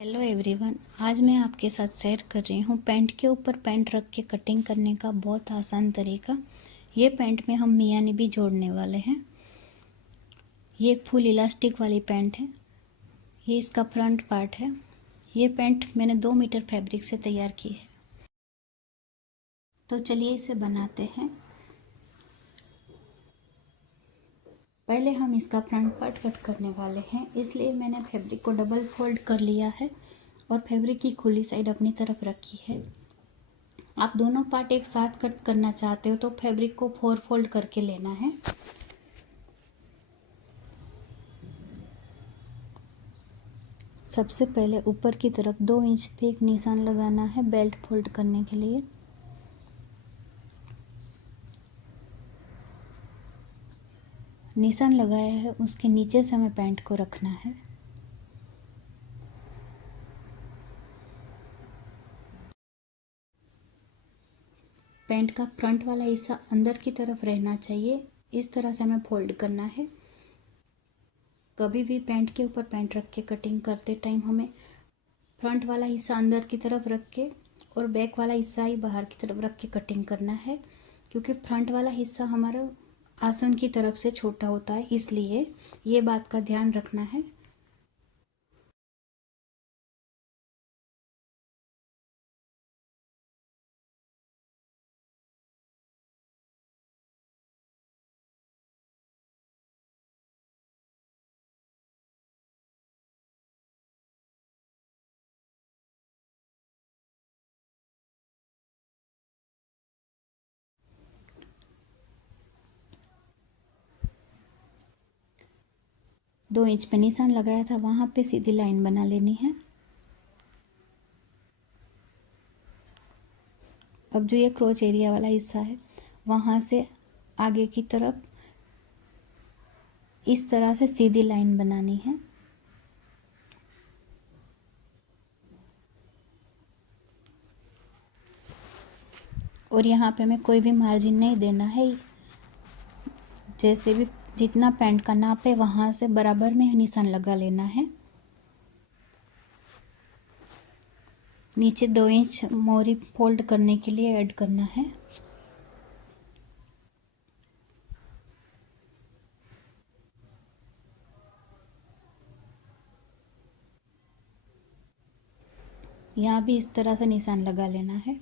Hello everyone, आज मैं आपके साथ शेयर कर रही हूँ पैंट के ऊपर पैंट रख के कटिंग करने का बहुत आसान तरीका। ये पैंट में हम मियानी भी जोड़ने वाले हैं। ये एक फुल इलास्टिक वाली पैंट है। ये इसका फ्रंट पार्ट है। ये पैंट मैंने 2 मीटर फैब्रिक से तैयार की है। तो चलिए इसे बनाते हैं। पहले हम इसका फ्रंट पार्ट कट करने वाले हैं, इसलिए मैंने फैब्रिक को डबल फोल्ड कर लिया है और फैब्रिक की खुली साइड अपनी तरफ रखी है। आप दोनों पार्ट एक साथ कट करना चाहते हो तो फैब्रिक को 4 फोल्ड करके लेना है। सबसे पहले ऊपर की तरफ 2 इंच पे एक निशान लगाना है बेल्ट फोल्ड करने के लिए। निशान लगाया है, उसके नीचे से हमें पैंट को रखना है। पैंट का फ्रंट वाला हिस्सा अंदर की तरफ रहना चाहिए। इस तरह से हमें फोल्ड करना है। कभी भी पैंट के ऊपर पैंट रख के कटिंग करते टाइम हमें फ्रंट वाला हिस्सा अंदर की तरफ रख के और बैक वाला हिस्सा ही बाहर की तरफ रख के कटिंग करना है, क्योंकि फ्रंट वाला हिस्सा हमारा आसन की तरफ से छोटा होता है, इसलिए ये बात का ध्यान रखना है। दो इंच पे निशान लगाया था, वहां पे सीधी लाइन बना लेनी है। अब जो ये क्रोच एरिया वाला हिस्सा है, वहां से आगे की तरफ इस तरह से सीधी लाइन बनानी है। और यहाँ पे हमें कोई भी मार्जिन नहीं देना है। जैसे भी जितना पैंट का नाप है वहां से बराबर में निशान लगा लेना है। नीचे 2 इंच मोरी फोल्ड करने के लिए ऐड करना है। यहाँ भी इस तरह से निशान लगा लेना है।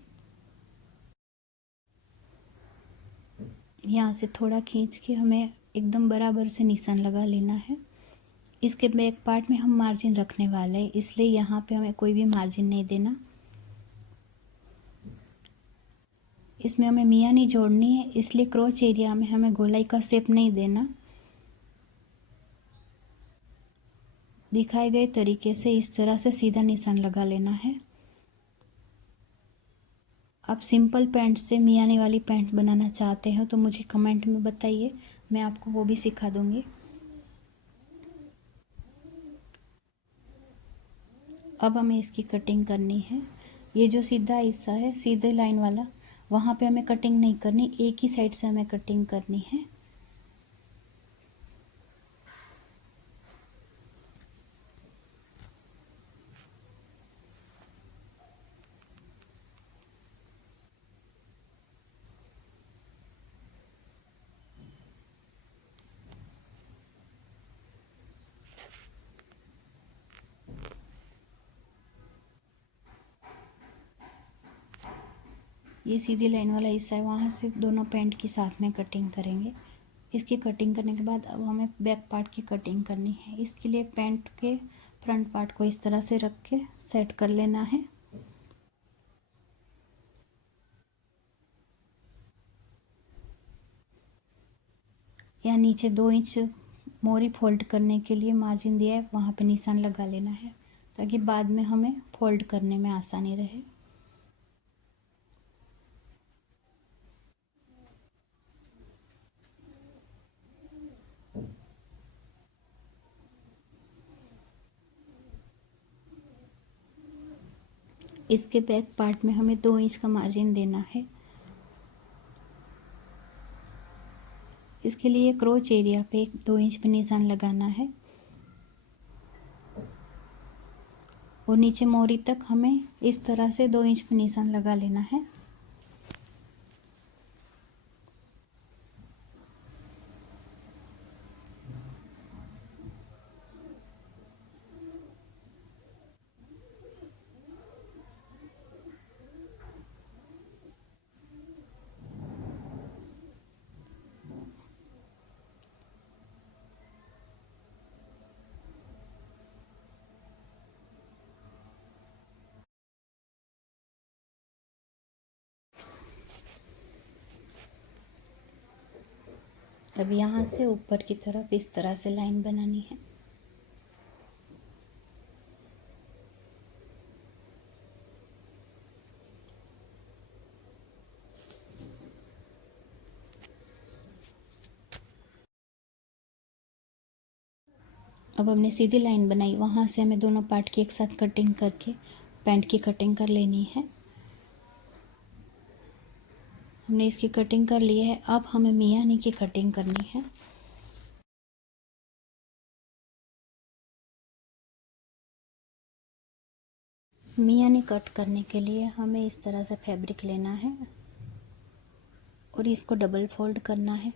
यहाँ से थोड़ा खींच के हमें एकदम बराबर से निशान लगा लेना है। इसके बैक पार्ट में हम मार्जिन रखने वाले हैं, इसलिए यहाँ पे हमें कोई भी मार्जिन नहीं देना। इसमें हमें मियानी जोड़नी है, इसलिए क्रोच एरिया में हमें गोलाई का शेप नहीं देना। दिखाए गए तरीके से इस तरह से सीधा निशान लगा लेना है। आप सिंपल पैंट से मियानी वाली पैंट बनाना चाहते हो तो मुझे कमेंट में बताइए, मैं आपको वो भी सिखा दूंगी। अब हमें इसकी कटिंग करनी है। ये जो सीधा हिस्सा है, सीधे लाइन वाला, वहाँ पे हमें कटिंग नहीं करनी, एक ही साइड से हमें कटिंग करनी है। ये सीधी लाइन वाला हिस्सा है, वहाँ से दोनों पैंट की साथ में कटिंग करेंगे। इसकी कटिंग करने के बाद अब हमें बैक पार्ट की कटिंग करनी है। इसके लिए पैंट के फ्रंट पार्ट को इस तरह से रख के सेट कर लेना है। या नीचे 2 इंच मोरी फोल्ड करने के लिए मार्जिन दिया है, वहाँ पे निशान लगा लेना है, ताकि बाद में हमें फोल्ड करने में आसानी रहे। इसके बैक पार्ट में हमें 2 इंच का मार्जिन देना है। इसके लिए क्रोच एरिया पे 2 इंच पे निशान लगाना है। और नीचे मोहरी तक हमें इस तरह से 2 इंच पे निशान लगा लेना है। अब यहाँ से ऊपर की तरफ इस तरह से लाइन बनानी है। अब हमने सीधी लाइन बनाई, वहाँ से हमें दोनों पार्ट की एक साथ कटिंग करके पैंट की कटिंग कर लेनी है। हमने इसकी कटिंग कर ली है। अब हमें मियानी की कटिंग करनी है। मियानी कट करने के लिए हमें इस तरह से फैब्रिक लेना है और इसको डबल फोल्ड करना है।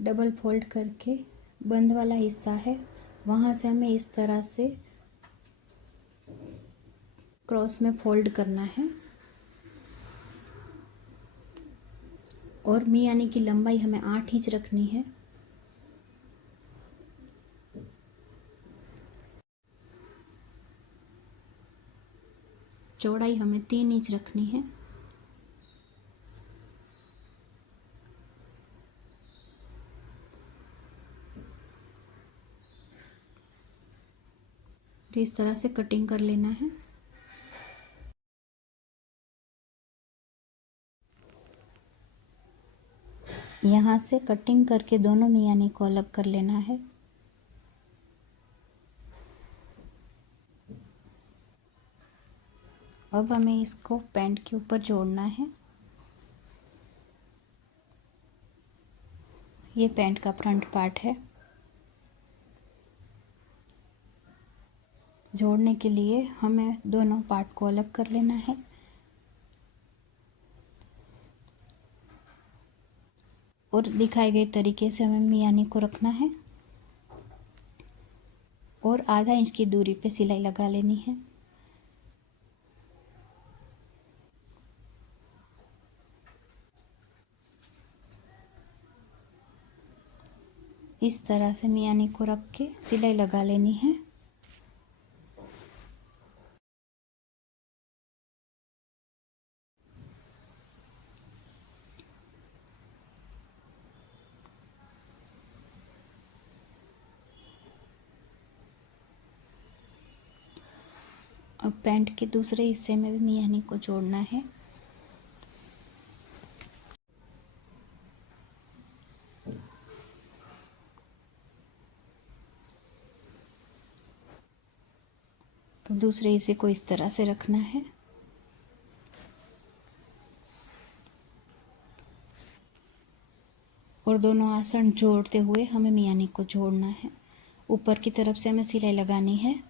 डबल फोल्ड करके बंद वाला हिस्सा है, वहाँ से हमें इस तरह से क्रॉस में फोल्ड करना है और मियानी की लंबाई हमें 8 इंच रखनी है। चौड़ाई हमें 3 इंच रखनी है। इस तरह से कटिंग कर लेना है। यहाँ से कटिंग करके दोनों मियानी को अलग कर लेना है। अब हमें इसको पैंट के ऊपर जोड़ना है। ये पैंट का फ्रंट पार्ट है। जोड़ने के लिए हमें दोनों पार्ट को अलग कर लेना है और दिखाए गए तरीके से हमें मियानी को रखना है और आधा इंच की दूरी पे सिलाई लगा लेनी है। इस तरह से मियानी को रख के सिलाई लगा लेनी है। अब पैंट के दूसरे हिस्से में भी मियानी को जोड़ना है। तो दूसरे हिस्से को इस तरह से रखना है और दोनों आसन जोड़ते हुए हमें मियानी को जोड़ना है। ऊपर की तरफ से हमें सिलाई लगानी है।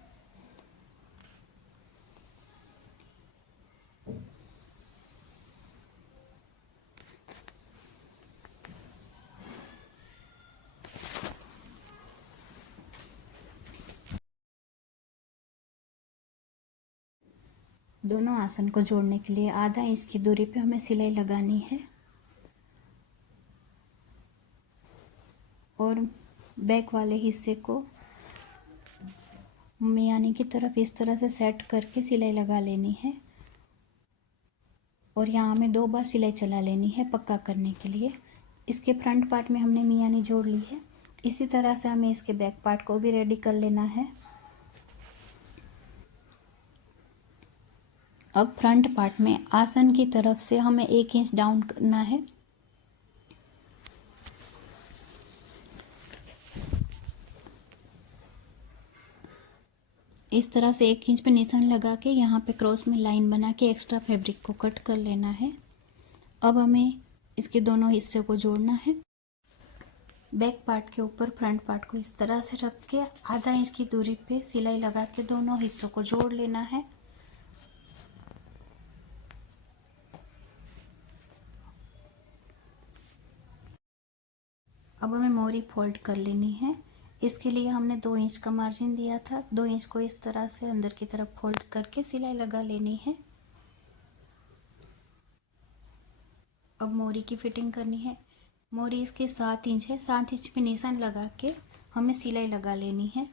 दोनों आसन को जोड़ने के लिए आधा इंच की दूरी पे हमें सिलाई लगानी है और बैक वाले हिस्से को मियानी की तरफ इस तरह से सेट करके सिलाई लगा लेनी है और यहाँ हमें 2 बार सिलाई चला लेनी है पक्का करने के लिए। इसके फ्रंट पार्ट में हमने मियानी जोड़ ली है। इसी तरह से हमें इसके बैक पार्ट को भी रेडी कर लेना है। अब फ्रंट पार्ट में आसन की तरफ से हमें 1 इंच डाउन करना है। इस तरह से 1 इंच पे निशान लगा के यहाँ पे क्रॉस में लाइन बना के एक्स्ट्रा फैब्रिक को कट कर लेना है। अब हमें इसके दोनों हिस्से को जोड़ना है। बैक पार्ट के ऊपर फ्रंट पार्ट को इस तरह से रख के आधा इंच की दूरी पे सिलाई लगा के दोनों हिस्सों को जोड़ लेना है। अब हमें मोरी फोल्ड कर लेनी है। इसके लिए हमने 2 इंच का मार्जिन दिया था, 2 इंच को इस तरह से अंदर की तरफ फोल्ड करके सिलाई लगा लेनी है। अब मोरी की फिटिंग करनी है। मोरी इसके 7 इंच है, 7 इंच पे निशान लगा के हमें सिलाई लगा लेनी है।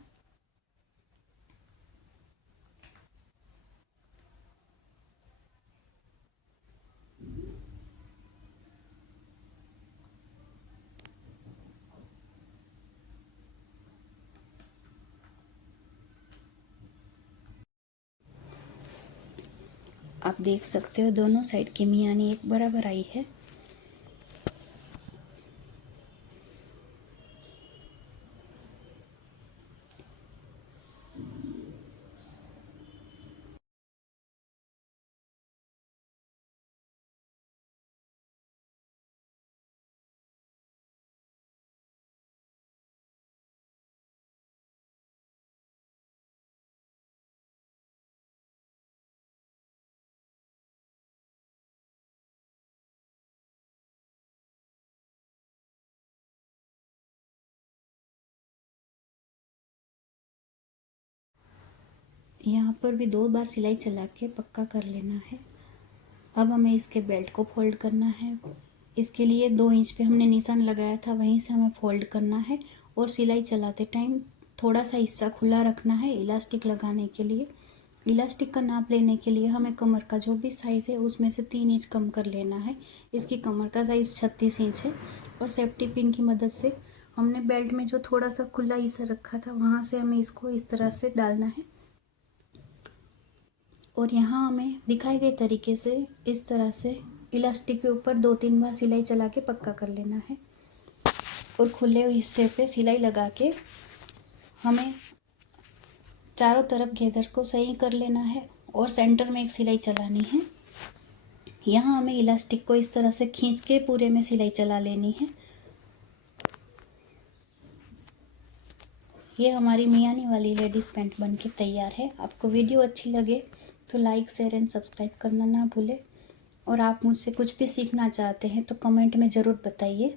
आप देख सकते हो दोनों साइड की मियानी एक बराबर आई है। यहाँ पर भी 2 बार सिलाई चला के पक्का कर लेना है। अब हमें इसके बेल्ट को फोल्ड करना है। इसके लिए 2 इंच पे हमने निशान लगाया था, वहीं से हमें फोल्ड करना है और सिलाई चलाते टाइम थोड़ा सा हिस्सा खुला रखना है इलास्टिक लगाने के लिए। इलास्टिक का नाप लेने के लिए हमें कमर का जो भी साइज़ है उसमें से 3 इंच कम कर लेना है। इसकी कमर का साइज़ 36 इंच है और सेफ्टी पिन की मदद से हमने बेल्ट में जो थोड़ा सा खुला हिस्सा रखा था वहाँ से हमें इसको इस तरह से डालना है और यहाँ हमें दिखाए गए तरीके से इस तरह से इलास्टिक के ऊपर 2-3 बार सिलाई चला के पक्का कर लेना है और खुले हुए हिस्से पे सिलाई लगा के हमें चारों तरफ घेदर को सही कर लेना है और सेंटर में एक सिलाई चलानी है। यहाँ हमें इलास्टिक को इस तरह से खींच के पूरे में सिलाई चला लेनी है। ये हमारी मियानी वाली लेडीज़ पैंट बन के तैयार है। आपको वीडियो अच्छी लगे तो लाइक शेयर एंड सब्सक्राइब करना ना भूलें और आप मुझसे कुछ भी सीखना चाहते हैं तो कमेंट में ज़रूर बताइए।